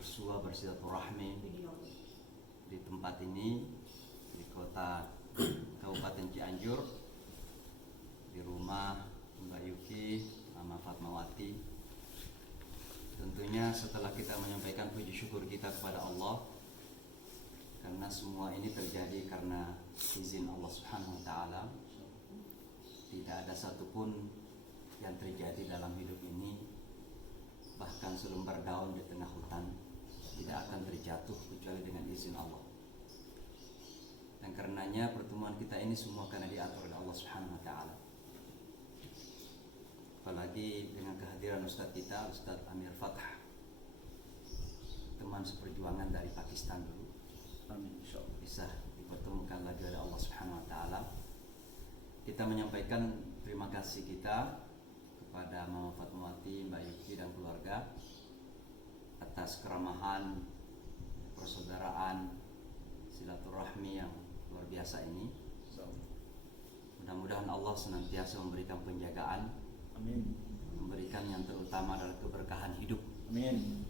bersua bersilaturahmi di tempat ini, di kota Kabupaten Cianjur, di rumah Mbak Yuki, Mama Fatmawati. Tentunya setelah kita menyampaikan puji syukur kita kepada Allah, karena semua ini terjadi karena izin Allah Subhanahu wa Ta'ala. Tidak ada satupun yang terjadi dalam hidup ini, bahkan selembar daun di tengah hutan tidak akan terjatuh kecuali dengan izin Allah. Dan karenanya pertemuan kita ini semua karena diatur oleh Allah Subhanahu wa Ta'ala. Apalagi dengan kehadiran Ustadz kita, Ustadz Amir Fathah, teman seperjuangan dari Pakistan dulu. Amin, insyaallah. Bisa dipertemukan lagi oleh Allah Subhanahu wa Ta'ala. Kita menyampaikan terima kasih kita kepada Mama Fatmawati, Mbak Yuki dan keluarga atas keramahan, persaudaraan, silaturahmi yang luar biasa ini. Mudah-mudahan Allah senantiasa memberikan penjagaan. Amin. Memberikan yang terutama adalah keberkahan hidup. Amin.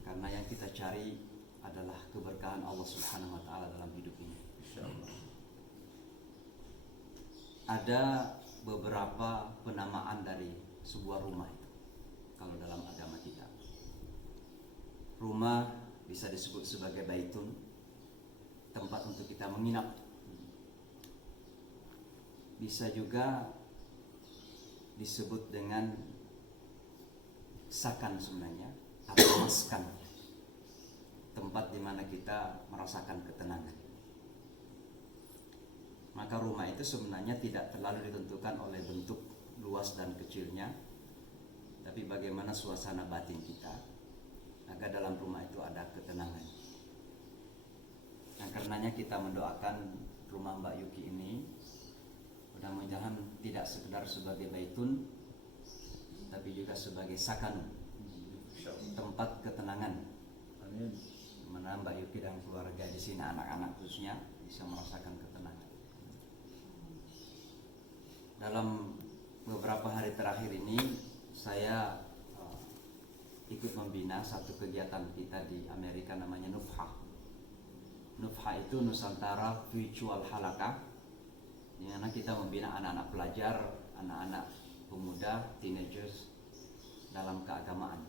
Karena yang kita cari adalah keberkahan Allah Subhanahu wa Ta'ala dalam hidup ini. Insyaallah. Ada beberapa penamaan dari sebuah rumah itu kalau dalam agama kita. Rumah bisa disebut sebagai baitun, tempat untuk kita menginap. Bisa juga disebut dengan sakan sebenarnya, atau maskan, tempat di mana kita merasakan ketenangan. Maka rumah itu sebenarnya tidak terlalu ditentukan oleh bentuk luas dan kecilnya, tapi bagaimana suasana batin kita agar dalam rumah itu ada ketenangan. Nah, karenanya kita mendoakan rumah Mbak Yuki ini mudah-mudahan tidak sekedar sebagai baitun, tapi juga sebagai sakan, tempat ketenangan. Amin. Mana Mbak Yuki dan keluarga di sini, anak-anak khususnya, bisa merasakan ketenangan. Dalam beberapa hari terakhir ini saya ikut membina satu kegiatan kita di Amerika namanya Nufha. Nufha itu Nusantara Virtual Halakah, di mana kita membina anak-anak pelajar, anak-anak pemuda, teenagers dalam keagamaan.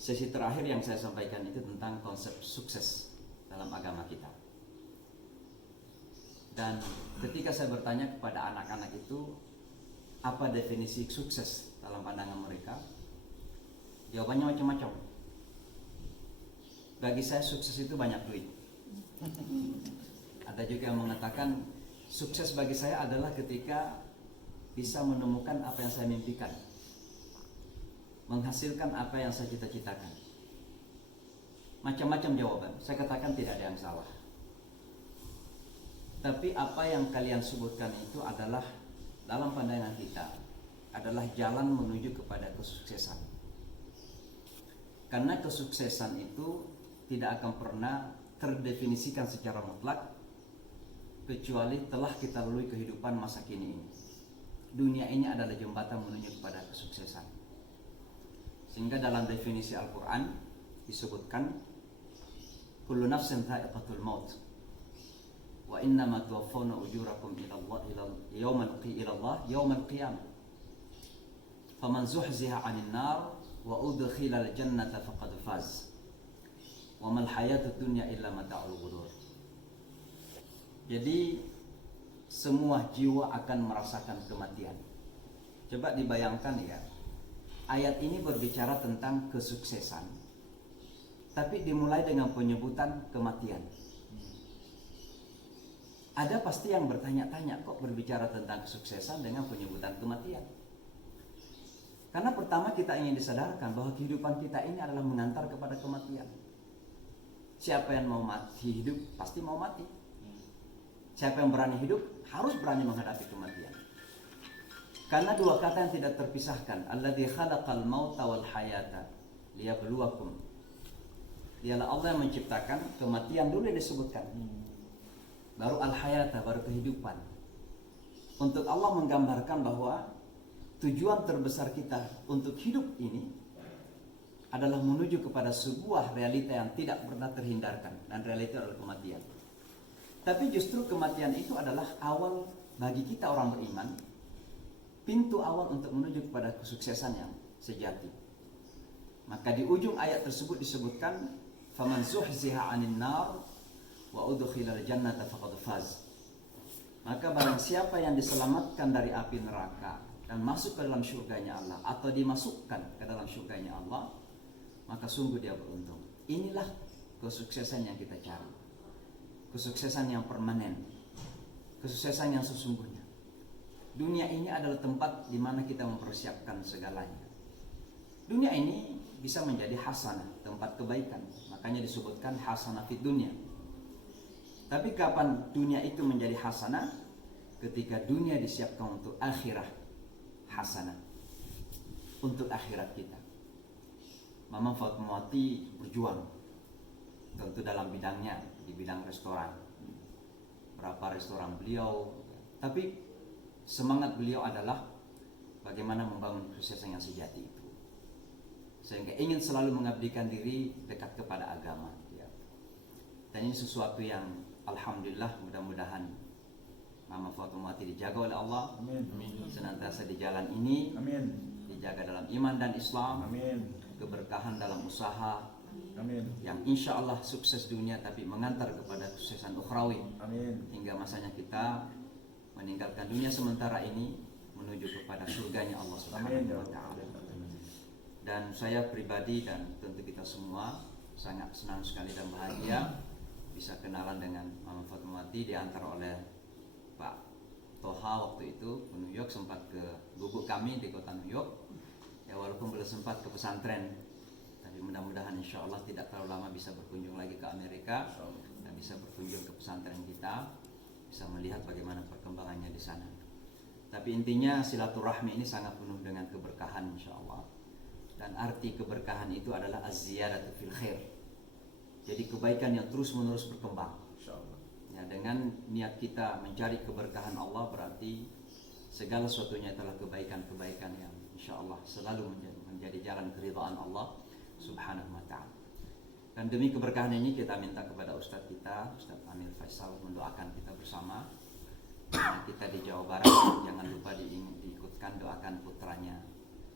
Sesi terakhir yang saya sampaikan itu tentang konsep sukses dalam agama kita. Dan ketika saya bertanya kepada anak-anak itu apa definisi sukses dalam pandangan mereka, jawabannya macam-macam. Bagi saya sukses itu banyak duit. Ada juga yang mengatakan sukses bagi saya adalah ketika bisa menemukan apa yang saya mimpikan, menghasilkan apa yang saya cita-citakan. Macam-macam jawaban. Saya katakan tidak ada yang salah. Tapi apa yang kalian sebutkan itu adalah dalam pandangan kita adalah jalan menuju kepada kesuksesan. Karena kesuksesan itu tidak akan pernah terdefinisikan secara mutlak kecuali telah kita lalui kehidupan masa kini ini. Dunia ini adalah jembatan menuju kepada kesuksesan. Sehingga dalam definisi Al-Quran disebutkan kullu nafsin dha'iqatul maut wa innama tuwaffawna ujurakum ila Allah yawmal qiyamah faman zuhziha 'anil nar wa udkhila al-jannata faqad faz wa mal hayatud dunya illa mata'ul ghurur. Jadi semua jiwa akan merasakan kematian. Coba dibayangkan ya, ayat ini berbicara tentang kesuksesan, tapi dimulai dengan penyebutan kematian. Ada pasti yang bertanya-tanya, kok berbicara tentang kesuksesan dengan penyebutan kematian? Karena pertama kita ingin disadarkan bahwa kehidupan kita ini adalah mengantar kepada kematian. Siapa yang mau mati hidup pasti mau mati. Siapa yang berani hidup harus berani menghadapi kematian. Karena dua kata yang tidak terpisahkan, alladzi khalaqal mauta wal hayata liyabluwakum. Dialah Allah yang menciptakan kematian dulu yang disebutkan. Baru al-hayata, baru kehidupan. Untuk Allah menggambarkan bahwa tujuan terbesar kita untuk hidup ini adalah menuju kepada sebuah realita yang tidak pernah terhindarkan, dan realita adalah kematian. Tapi justru kematian itu adalah awal bagi kita orang beriman, pintu awal untuk menuju kepada kesuksesan yang sejati. Maka di ujung ayat tersebut disebutkan, faman zuhziha 'anil nar wa udkhilal jannata faqad faz. Maka barang siapa yang diselamatkan dari api neraka dan masuk ke dalam syurganya Allah, atau dimasukkan ke dalam syurganya Allah, maka sungguh dia beruntung. Inilah kesuksesan yang kita cari, kesuksesan yang permanen, kesuksesan yang sesungguhnya. Dunia ini adalah tempat di mana kita mempersiapkan segalanya. Dunia ini bisa menjadi hasanah, tempat kebaikan. Makanya disebutkan hasanah fid dunia. Tapi kapan dunia itu menjadi hasanah? Ketika dunia disiapkan untuk akhirah hasanah, untuk akhirat kita. Mama Fatmawati berjuang, tentu dalam bidangnya, di bidang restoran. Berapa restoran beliau, tapi semangat beliau adalah bagaimana membangun kesuksesan yang sejati itu. Sehingga ingin selalu mengabdikan diri dekat kepada agama. Dan ini sesuatu yang alhamdulillah, mudah-mudahan Mama Fatmawati dijaga oleh Allah. Amin. Senantiasa di jalan ini. Amin. Dijaga dalam iman dan Islam. Amin. Keberkahan dalam usaha. Amin. Yang insya Allah sukses dunia tapi mengantar kepada kesuksesan ukhrawi. Amin. Hingga masanya kita meninggalkan dunia sementara ini menuju kepada surganya Allah Subhanahu wa Ta'ala. Dan saya pribadi dan tentu kita semua sangat senang sekali dan bahagia bisa kenalan dengan Mama Fatmawati, diantar oleh Pak Toha waktu itu ke New York, sempat ke gubuk kami di kota New York. Ya walaupun belum sempat ke pesantren, tapi mudah-mudahan insya Allah tidak terlalu lama bisa berkunjung lagi ke Amerika dan bisa berkunjung ke pesantren kita, bisa melihat bagaimana perkembangannya di sana. Tapi intinya silaturahmi ini sangat penuh dengan keberkahan insya Allah. Dan arti keberkahan itu adalah az-ziyadatu fil khair. Jadi kebaikan yang terus-menerus berkembang. Insyaallah. Ya, dengan niat kita mencari keberkahan Allah, berarti segala sesuatunya adalah kebaikan-kebaikan yang insya Allah selalu menjadi jalan keridhaan Allah Subhanahu wa Ta'ala. Dan demi keberkahan ini kita minta kepada Ustadz kita, Ustadz Amir Faisal, mendoakan kita bersama. Karena kita di Jawa Barat, jangan lupa diikutkan doakan putranya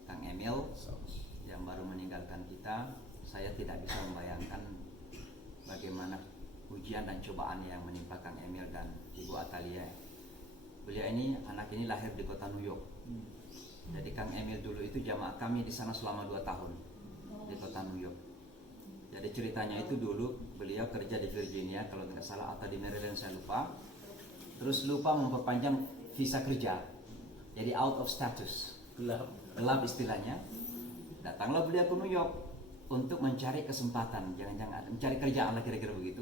Kang Emil yang baru meninggalkan kita. Saya tidak bisa membayangkan bagaimana ujian dan cobaan yang menimpa Kang Emil dan Ibu Atalia. Beliau ini, anak ini lahir di kota New York. Jadi Kang Emil dulu itu jamaah kami di sana selama 2 tahun di kota New York. Jadi ceritanya itu dulu beliau kerja di Virginia kalau tidak salah, atau di Maryland saya lupa. Terus lupa memperpanjang visa kerja. Jadi out of status. Gelap istilahnya. Datanglah beliau ke New York untuk mencari kesempatan, jangan-jangan mencari kerjaan lah kira-kira begitu.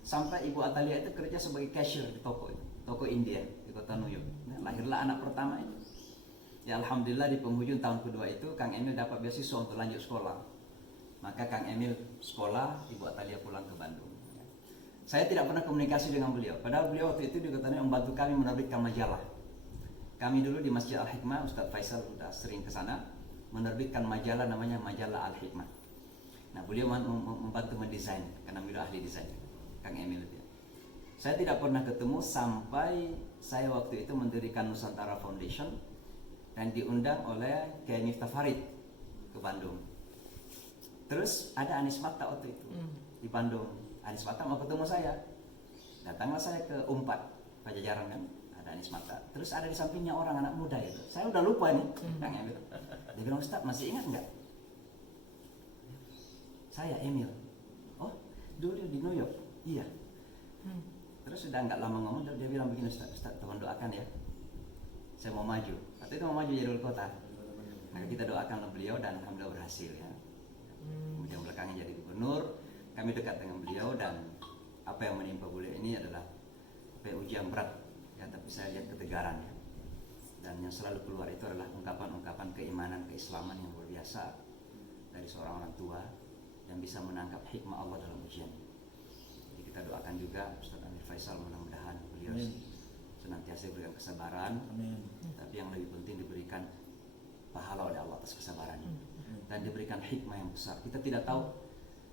Sampai Ibu Atalia itu kerja sebagai cashier di toko India di kota New York. Nah, lahirlah anak pertama itu. Ya alhamdulillah di penghujung tahun kedua itu Kang Emil dapat beasiswa untuk lanjut sekolah. Maka Kang Emil sekolah, Ibu Atalia pulang ke Bandung. Saya tidak pernah komunikasi dengan beliau. Padahal beliau waktu itu di kota New York membantu kami menerbitkan majalah. Kami dulu di Masjid Al-Hikmah, Ustadz Faisal sudah sering ke sana menerbitkan majalah namanya Majalah Al-Hikmah. Nah, beliau membantu mendesain karena beliau ahli desain, Kang Emil itu. Saya tidak pernah ketemu sampai saya waktu itu mendirikan Nusantara Foundation dan diundang oleh Kiai Miftah Farid ke Bandung. Terus ada Anis Mata waktu itu di Bandung. Anis Mata mau ketemu saya. Datanglah saya ke Umpat Pajajaran kan, ada Anis Mata. Terus ada di sampingnya orang anak muda itu. Saya udah lupa nih, Kang Emil. Dia bilang, Ustaz masih ingat nggak? Saya Emil. Oh, dulu di New York. Iya. Terus sudah nggak lama ngomong, dia bilang begini, Ustaz, tolong doakan ya. Saya mau maju. Waktu itu mau maju jadi wali kota. Maka kita doakan beliau dan alhamdulillah berhasil ya. Kemudian belakangnya jadi gubernur. Kami dekat dengan beliau dan apa yang menimpa beliau ini adalah ujian berat ya, tapi saya lihat ketegaran ya. Dan yang selalu keluar itu adalah ungkapan-ungkapan keimanan, keislaman yang luar biasa dari seorang orang tua yang bisa menangkap hikmah Allah dalam ujian. Jadi kita doakan juga Ustadz Amir Faisal, mudah-mudahan beliau senantiasa diberikan kesabaran. Amin. Tapi yang lebih penting diberikan pahala oleh Allah atas kesabarannya. dan diberikan hikmah yang besar. Kita tidak tahu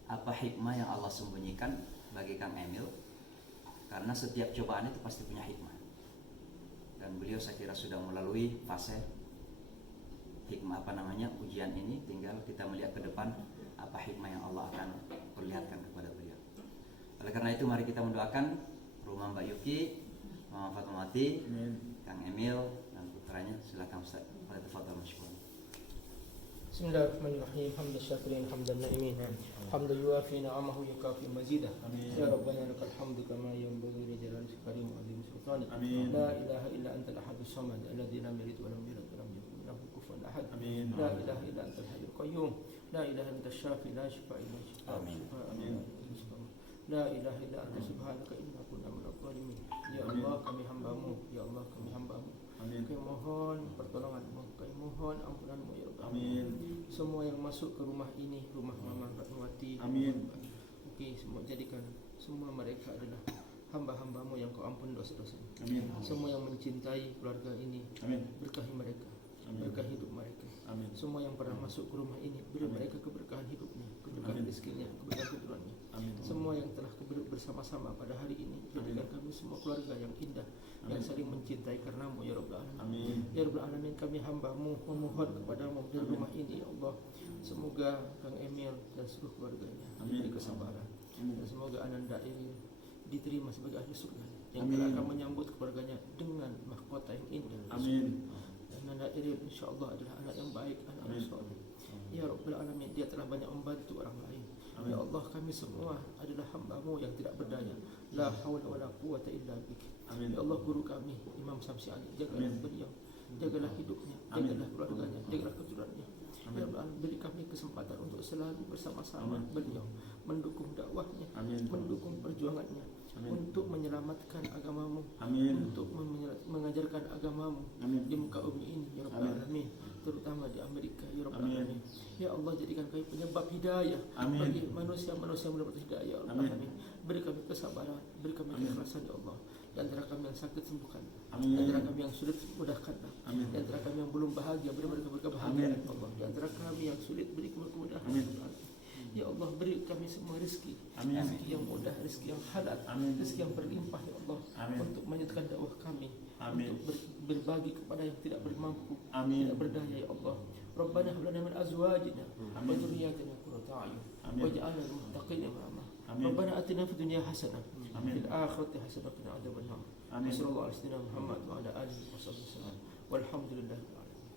apa hikmah yang Allah sembunyikan bagi Kang Emil, karena setiap cobaan itu pasti punya hikmah. Dan beliau saya kira sudah melalui fase hikmah ujian ini, tinggal kita melihat ke depan apa hikmah yang Allah akan perlihatkan kepada beliau. Oleh karena itu mari kita mendoakan rumah Mbak Yuki, Mama Fatmawati, Kang Emil dan putranya. Silakan Ustaz. Tafadhal masykuran. Bismillahirrahmanirrahim. Hamdan syakirin, hamdan na'imin. Hamdan yuafi na'amahu yukafi mazidah. Ya Rabbana lakal hamdu kama yanbaghi li jalalika karim wa azim sultanik. La ilaha illa antal ahadus samad alladzi lam yalid wa lam yulad wa lam yakul lahu kufuwan ahad. La ilaha illa antal hayyul qayyum. La ilaha illa antas syafi la shifaa illa shifaa. Amin. La ilaha illa anta subhanaka inna kunna minadh dhalimin. Ya Allah, kami hamba-Mu. Ya Allah, kami hamba-Mu. Kami mohon pertolongan-Mu, kami mohon ampunan-Mu ya Rabbal Alamin. Semua yang masuk ke rumah ini, rumah Mama Fatmawati, Oke, semua jadikan semua mereka adalah hamba-hamba-Mu yang Kau ampun dosa-dosa. Semua yang mencintai keluarga ini, berkahi mereka, berkahi hidup mereka. Semua yang pernah masuk ke rumah ini, beri mereka keberkahan hidupnya, keberkahan rezekinya, keberkahan keturunannya. Semua yang telah duduk bersama-sama pada hari ini, jadikan kami semua keluarga yang indah, yang saling mencintai karenamu ya Rabbal Alamin. Ya Rabbal Alamin, kami hamba-Mu memohon kepadamu dari rumah ini ya Allah. Semoga Kang Emil dan seluruh keluarganya diberi kesabaran, dan semoga Ananda ini diterima sebagai ahli surga yang akan menyambut keluarganya dengan mahkota yang indah. Dan Ananda ini insyaAllah adalah anak yang baik, anak yang soleh. Ya Rabbal Alamin, dia telah banyak membantu orang lain. Ya Allah, kami semua adalah hamba-Mu yang tidak berdaya. La hawla wa la quwwata illa bik. Ya Allah, guru kami Imam Samsi Ali, jagalah beliau, jagalah hidupnya, jagalah keluarganya, jagalah keturunannya. Ya Allah, beri kami kesempatan untuk selalu bersama-sama beliau, mendukung dakwahnya, mendukung perjuangannya, untuk menyelamatkan agama-Mu, untuk mengajarkan agama-Mu di muka bumi ini ya Rabbal Alamin, terutama di Amerika ya Rabbal Alamin. Ya Allah, jadikan kami penyebab hidayah bagi manusia-manusia yang mendapat hidayah ya Rabbal Alamin. Beri kami kesabaran, beri kami keikhlasan ya Allah. Di antara kami yang sakit sembuhkan, di antara kami yang sulit mudahkanlah, di antara kami yang belum bahagia beri mereka kebahagiaan ya Allah. Di antara kami yang sulit beri kemudahan ya Allah. Ya Allah, beri kami semua rezeki, rezeki yang mudah, rezeki yang halal, rezeki yang berlimpah ya Allah, untuk melanjutkan dakwah kami, untuk berbagi kepada yang tidak bermampu, tidak berdaya ya Allah. Rabbana hab lana min azwajina wa dhurriyyatina qurrata a'yun waj'alna lil muttaqina imama. Rabbana atina fid dunya hasanah fil akhirati hasanah wa qina adzaban nar. Sallallahu alaihi wa sallam Muhammad wa ala alihi wa sahbihi wasallam. Walhamdulillahirabbil alamin.